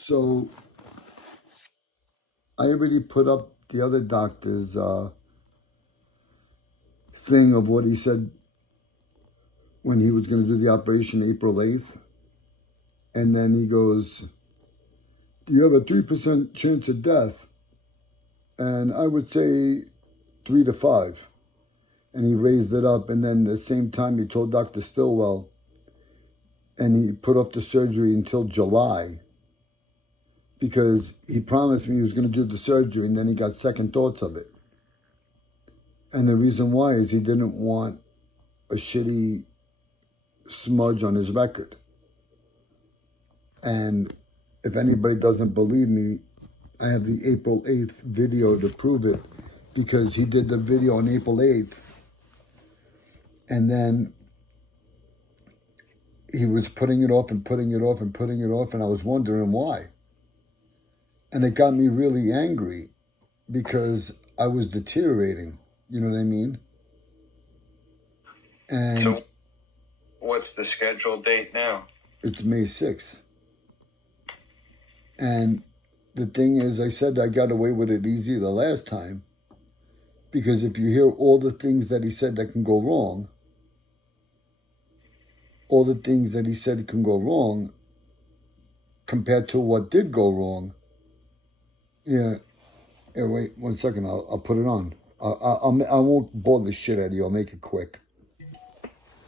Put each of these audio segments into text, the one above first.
So I already put up the other doctor's thing of what he said when he was going to do the operation April 8th. And then he goes, do you have a 3% chance of death? And I would say 3 to 5. And he raised it up. And then at the same time, he told Dr. Stillwell, and he put off the surgery until July because he promised me he was going to do the surgery, and then he got second thoughts of it. And the reason why is he didn't want a shitty smudge on his record. And if anybody doesn't believe me, I have the April 8th video to prove it, because he did the video on April 8th. And then he was putting it off and putting it off and putting it off, and I was wondering why. And it got me really angry because I was deteriorating. You know what I mean? And so what's the scheduled date now? It's May 6th. And the thing is, I said I got away with it easy the last time, because if you hear all the things that he said that can go wrong, all the things that he said can go wrong compared to what did go wrong. Yeah, wait 1 second. I'll put it on. I won't bore the shit out of you. I'll make it quick.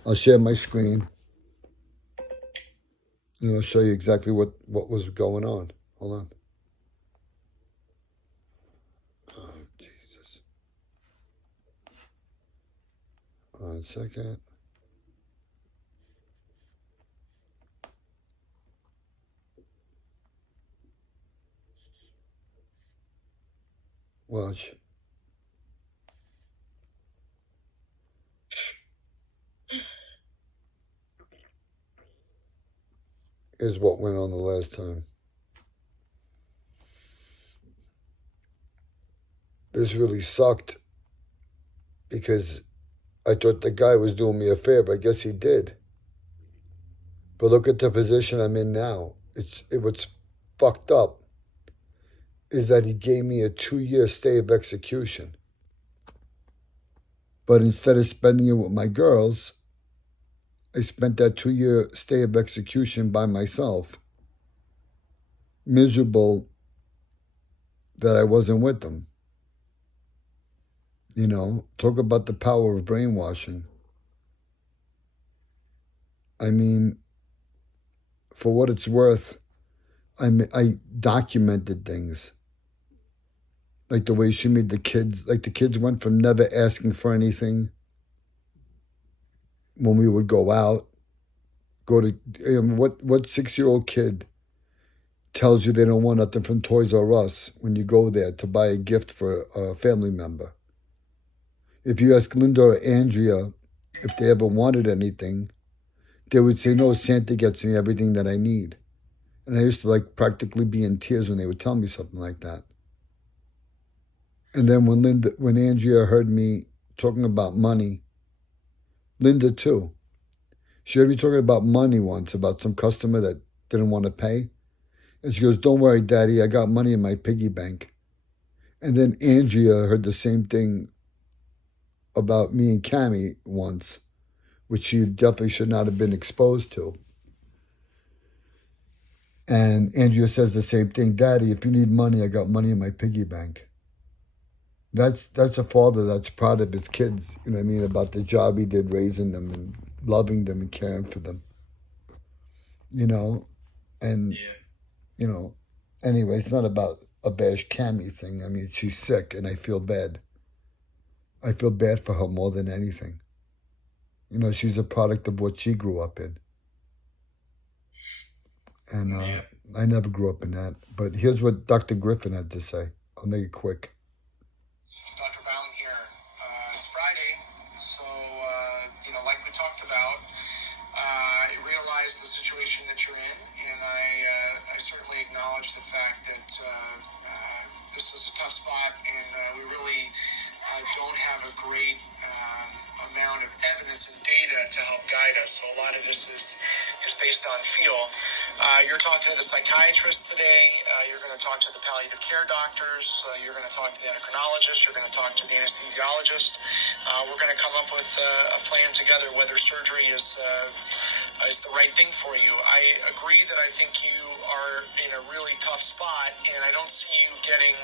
I'll share my screen. And I'll show you exactly what was going on. Hold on. Oh, Jesus. 1 second. Watch. Here's what went on the last time. This really sucked because I thought the guy was doing me a favor. I guess he did. But look at the position I'm in now. What's fucked up is that he gave me a 2-year stay of execution. But instead of spending it with my girls, I spent that 2-year stay of execution by myself, miserable that I wasn't with them. You know, talk about the power of brainwashing. I mean, for what it's worth, I documented things. Like the way she made the kids, like the kids went from never asking for anything when we would go out, what 6-year-old kid tells you they don't want nothing from Toys R Us when you go there to buy a gift for a family member? If you ask Linda or Andrea if they ever wanted anything, they would say, no, Santa gets me everything that I need. And I used to practically be in tears when they would tell me something like that. And then when Andrea heard me talking about money, Linda too, she heard me talking about money once, about some customer that didn't want to pay. And she goes, don't worry, Daddy, I got money in my piggy bank. And then Andrea heard the same thing about me and Cammie once, which she definitely should not have been exposed to. And Andrea says the same thing, Daddy, if you need money, I got money in my piggy bank. That's a father that's proud of his kids, you know what I mean, about the job he did raising them and loving them and caring for them. You know, and, you know, anyway, it's not about a bash Cammie thing. I mean, she's sick and I feel bad. I feel bad for her more than anything. You know, she's a product of what she grew up in. And I never grew up in that. But here's what Dr. Griffin had to say. I'll make it quick. Dr. Bowden here. It's Friday, so, like we talked about, I realize the situation that you're in, and I certainly acknowledge the fact that this is a tough spot, and we really don't have a great amount of evidence and data to help guide us. So a lot of this is based on feel. You're talking to the psychiatrist today. You're going to talk to the palliative care doctors. You're going to talk to the endocrinologist. You're going to talk to the anesthesiologist. We're going to come up with a plan together whether surgery is the right thing for you. I agree that I think you are in a really tough spot, and I don't see you getting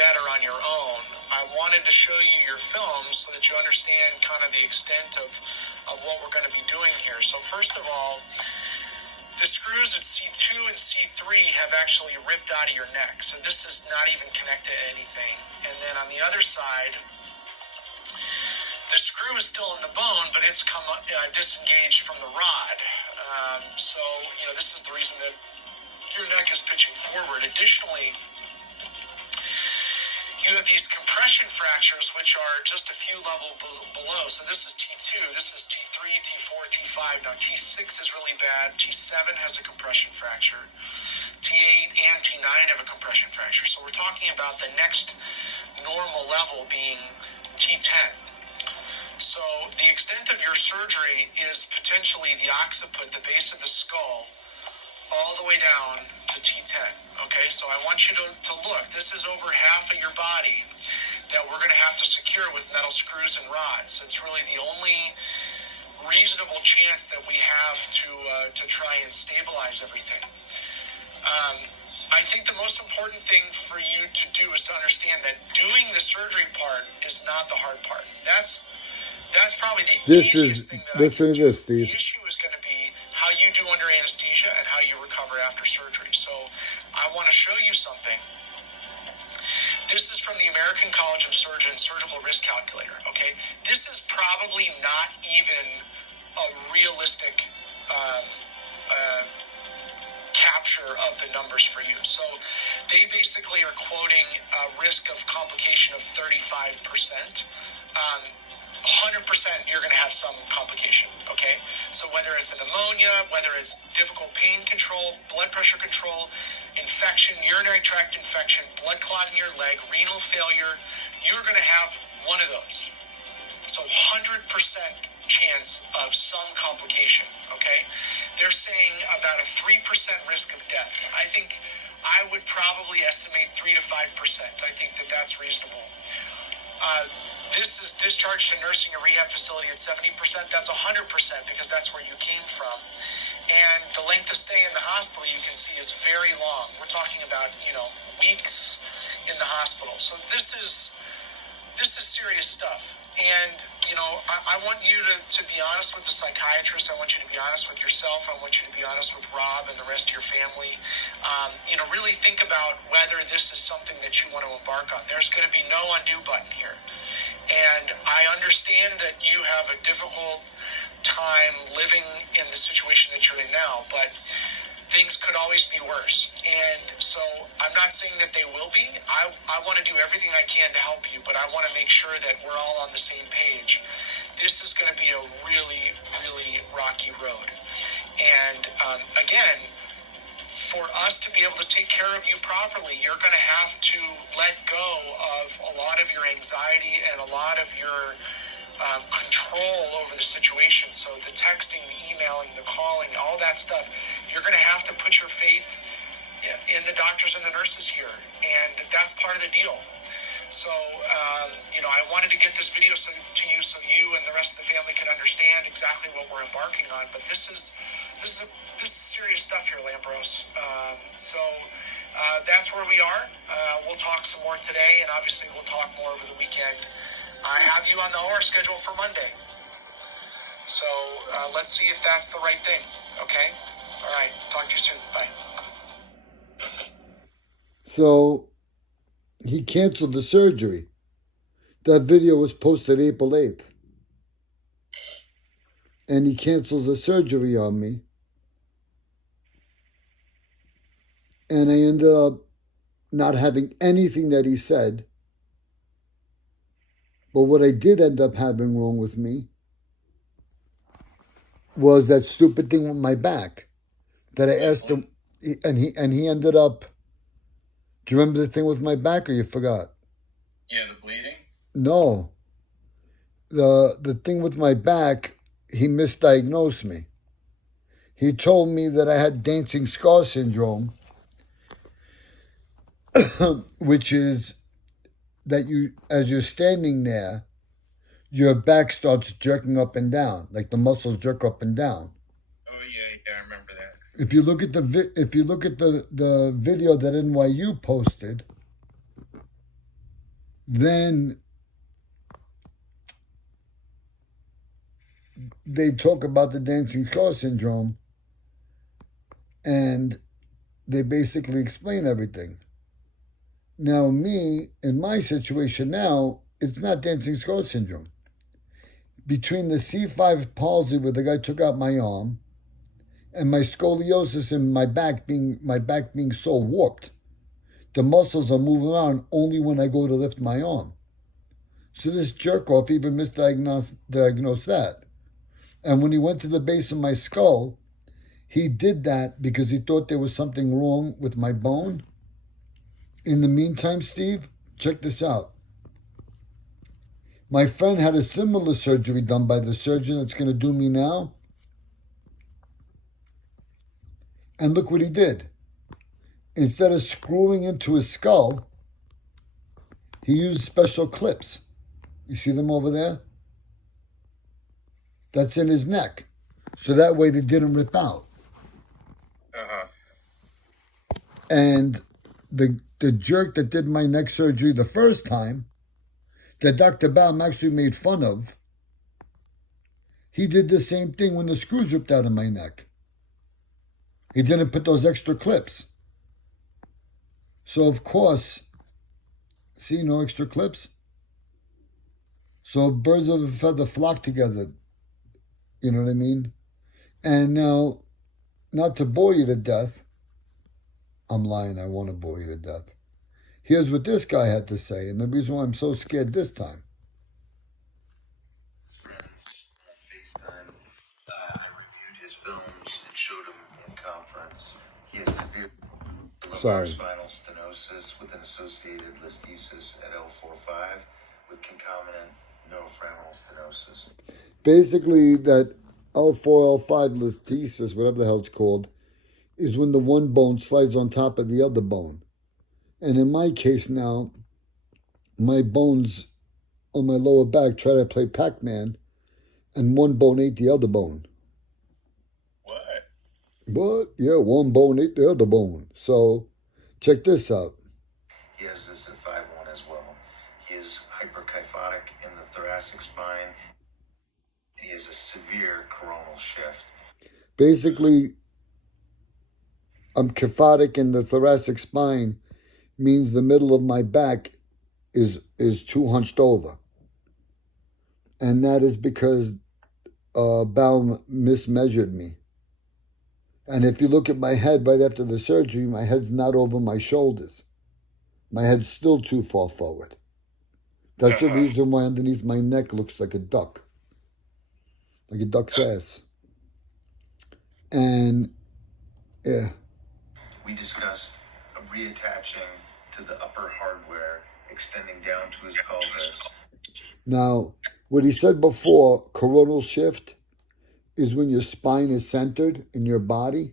better on your own. I wanted to show you your film so that you understand kind of the extent of what we're going to be doing here. So first of all, the screws at C2 and C3 have actually ripped out of your neck. So this is not even connected to anything. And then on the other side, the screw is still in the bone, but it's come disengaged from the rod. So, this is the reason that your neck is pitching forward. Additionally, you have these compression fractures, which are just a few levels below. So this is T2, this is T3, T4, T5. Now T6 is really bad. T7 has a compression fracture. T8 and T9 have a compression fracture. So we're talking about the next normal level being T10. So the extent of your surgery is potentially the occiput, the base of the skull, all the way down to T10. Okay, so I want you to look. This is over half of your body that we're going to have to secure with metal screws and rods. It's really the only reasonable chance that we have to try and stabilize everything. I think the most important thing for you to do is to understand that doing the surgery part is not the hard part. That's probably the easiest thing that I can do. The issue is going to be how you do under anesthesia and how you recover after surgery. So I want to show you something. This is from the American College of Surgeons Surgical Risk Calculator, okay? This is probably not even a realistic capture of the numbers for you. So they basically are quoting a risk of complication of 35%. 100% you're going to have some complication, okay? So whether it's a pneumonia, whether it's difficult pain control, blood pressure control, infection, urinary tract infection, blood clot in your leg, renal failure, you're going to have one of those. So 100% chance of some complication, okay? They're saying about a 3% risk of death. I think I would probably estimate 3 to 5%. I think that that's reasonable. This is discharged to nursing and rehab facility at 70%. That's 100% because that's where you came from. And the length of stay in the hospital, you can see, is very long. We're talking about, weeks in the hospital. So this is serious stuff. And, I want you to be honest with the psychiatrist. I want you to be honest with yourself. I want you to be honest with Rob and the rest of your family. Really think about whether this is something that you want to embark on. There's going to be no undo button here. And I understand that you have a difficult time living in the situation that you're in now, but things could always be worse. And so I'm not saying that they will be. I want to do everything I can to help you, but I want to make sure that we're all on the same page. This is going to be a really, really rocky road. And again, for us to be able to take care of you properly, you're going to have to let go of a lot of your anxiety and a lot of your control over the situation. So the texting, the emailing, the calling, all that stuff, you're going to have to put your faith in the doctors and the nurses here. And that's part of the deal. So, I wanted to get this video to you so you and the rest of the family can understand exactly what we're embarking on. But this is serious stuff here, Lambros. That's where we are. We'll talk some more today, and obviously we'll talk more over the weekend. I have you on the OR schedule for Monday. So let's see if that's the right thing, okay? All right, talk to you soon. Bye. So he canceled the surgery. That video was posted April 8th. And he cancels the surgery on me. And I ended up not having anything that he said. But what I did end up having wrong with me was that stupid thing with my back that I asked him, and he ended up. Do you remember the thing with my back, or you forgot? Yeah, the bleeding? No. The thing with my back, he misdiagnosed me. He told me that I had dancing scar syndrome, which is that you, as you're standing there, your back starts jerking up and down, like the muscles jerk up and down. Oh yeah, I remember that. If you look at the video that NYU posted, then they talk about the dancing scar syndrome, and they basically explain everything. Now, me, in my situation now, it's not dancing scar syndrome. Between the C5 palsy, where the guy took out my arm, and my scoliosis and my back being so warped, the muscles are moving around only when I go to lift my arm. So this jerk off even diagnosed that. And when he went to the base of my skull, he did that because he thought there was something wrong with my bone. In the meantime, Steve, check this out. My friend had a similar surgery done by the surgeon that's going to do me now. And look what he did. Instead of screwing into his skull, he used special clips. You see them over there? That's in his neck. So that way they didn't rip out. Uh-huh. And the jerk that did my neck surgery the first time, that Dr. Baum actually made fun of, he did the same thing when the screws ripped out of my neck. He didn't put those extra clips. So, of course, see, no extra clips? So birds of a feather flock together. You know what I mean? And now, not to bore you to death, I'm lying, I want to bore you to death. Here's what this guy had to say, and the reason why I'm so scared this time. Friends on FaceTime, I reviewed his films and showed him in conference. He has severe lumbar spinal stenosis with an associated listhesis at L4-5 with concomitant neurofemoral stenosis. Basically, that L4, L5 listhesis, whatever the hell it's called, is when the one bone slides on top of the other bone. And in my case now, my bones on my lower back try to play Pac-Man, and one bone ate the other bone. What? Yeah, one bone ate the other bone. So, check this out. He has this at 5'1" as well. He is hyperkyphotic in the thoracic spine. He has a severe coronal shift. Basically, I'm kyphotic in the thoracic spine, means the middle of my back is too hunched over. And that is because Baum mismeasured me. And if you look at my head right after the surgery, my head's not over my shoulders. My head's still too far forward. That's the reason why underneath my neck looks like a duck. Like a duck's ass. And, yeah. We discussed reattaching to the upper hardware, extending down to his pelvis. Now, what he said before, coronal shift, is when your spine is centered in your body,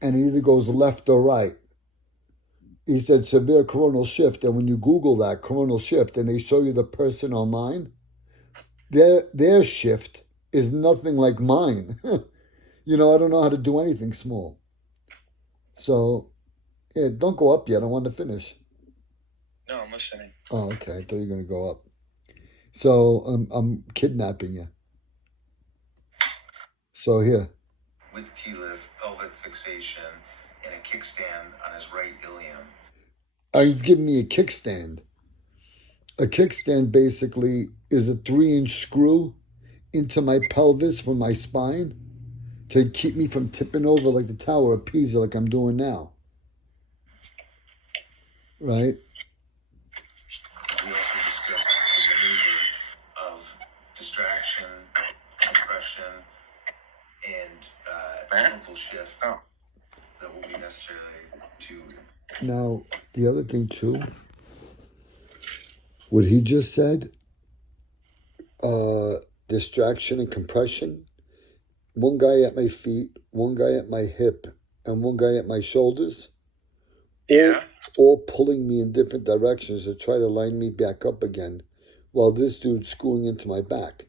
and it either goes left or right. He said severe coronal shift, and when you Google that, coronal shift, and they show you the person online, their shift is nothing like mine. You know, I don't know how to do anything small. So, yeah, don't go up yet. I want to finish. No, I'm listening. Oh, okay. I thought you were going to go up. So, I'm kidnapping you. So, here. With T-lift, pelvic fixation, and a kickstand on his right ilium. He's giving me a kickstand. A kickstand basically is a 3-inch screw into my pelvis from my spine to keep me from tipping over like the Tower of Pisa like I'm doing now. Right? We also discussed the maneuver of distraction, compression, and clinical shift that will be necessary to... Now, the other thing too, what he just said, distraction and compression, one guy at my feet, one guy at my hip, and one guy at my shoulders, Yeah. all pulling me in different directions to try to line me back up again, while this dude's screwing into my back.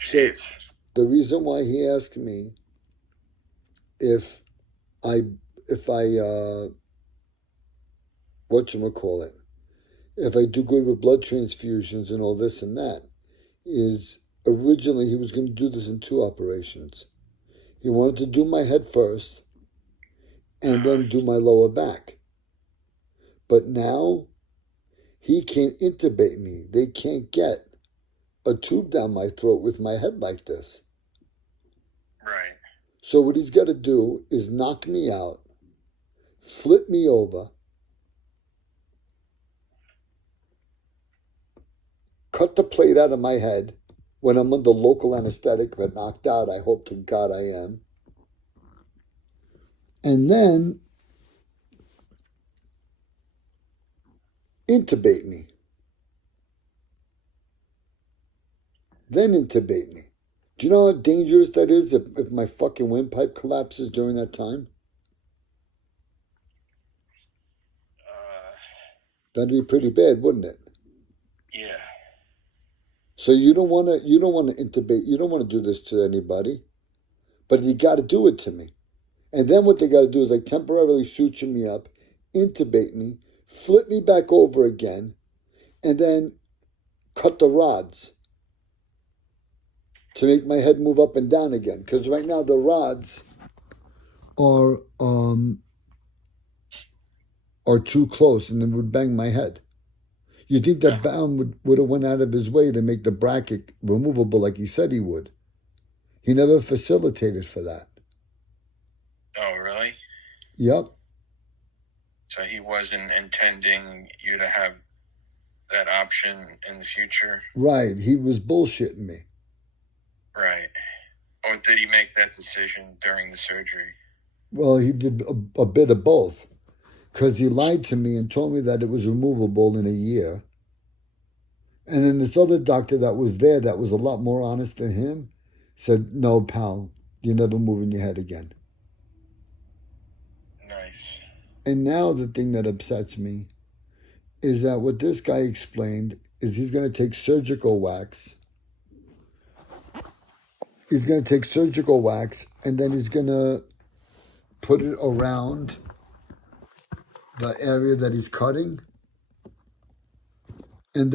So Jeez. the reason why he asked me if I whatchamacallit, if I do good with blood transfusions and all this and that, is originally he was going to do this in 2 operations. He wanted to do my head first and then do my lower back. But now he can't intubate me. They can't get a tube down my throat with my head like this. Right. So what he's got to do is knock me out, flip me over, cut the plate out of my head when I'm under local anesthetic, but knocked out. I hope to God I am. And then intubate me. Then intubate me. Do you know how dangerous that is if my fucking windpipe collapses during that time? That'd be pretty bad, wouldn't it? Yeah. So you don't want to intubate. You don't want to do this to anybody, but you got to do it to me. And then what they got to do is like temporarily suture me up, intubate me, flip me back over again, and then cut the rods to make my head move up and down again. Because right now the rods are too close and it would bang my head. You'd think that Baum would have went out of his way to make the bracket removable like he said he would. He never facilitated for that. Oh, really? Yep. So he wasn't intending you to have that option in the future? Right. He was bullshitting me. Right. Or did he make that decision during the surgery? Well, he did a bit of both. Because he lied to me and told me that it was removable in a year. And then this other doctor that was there that was a lot more honest than him said, no, pal, you're never moving your head again. Nice. And now the thing that upsets me is that what this guy explained is he's going to take surgical wax. He's going to take surgical wax and then he's going to put it around the area that he's cutting. And then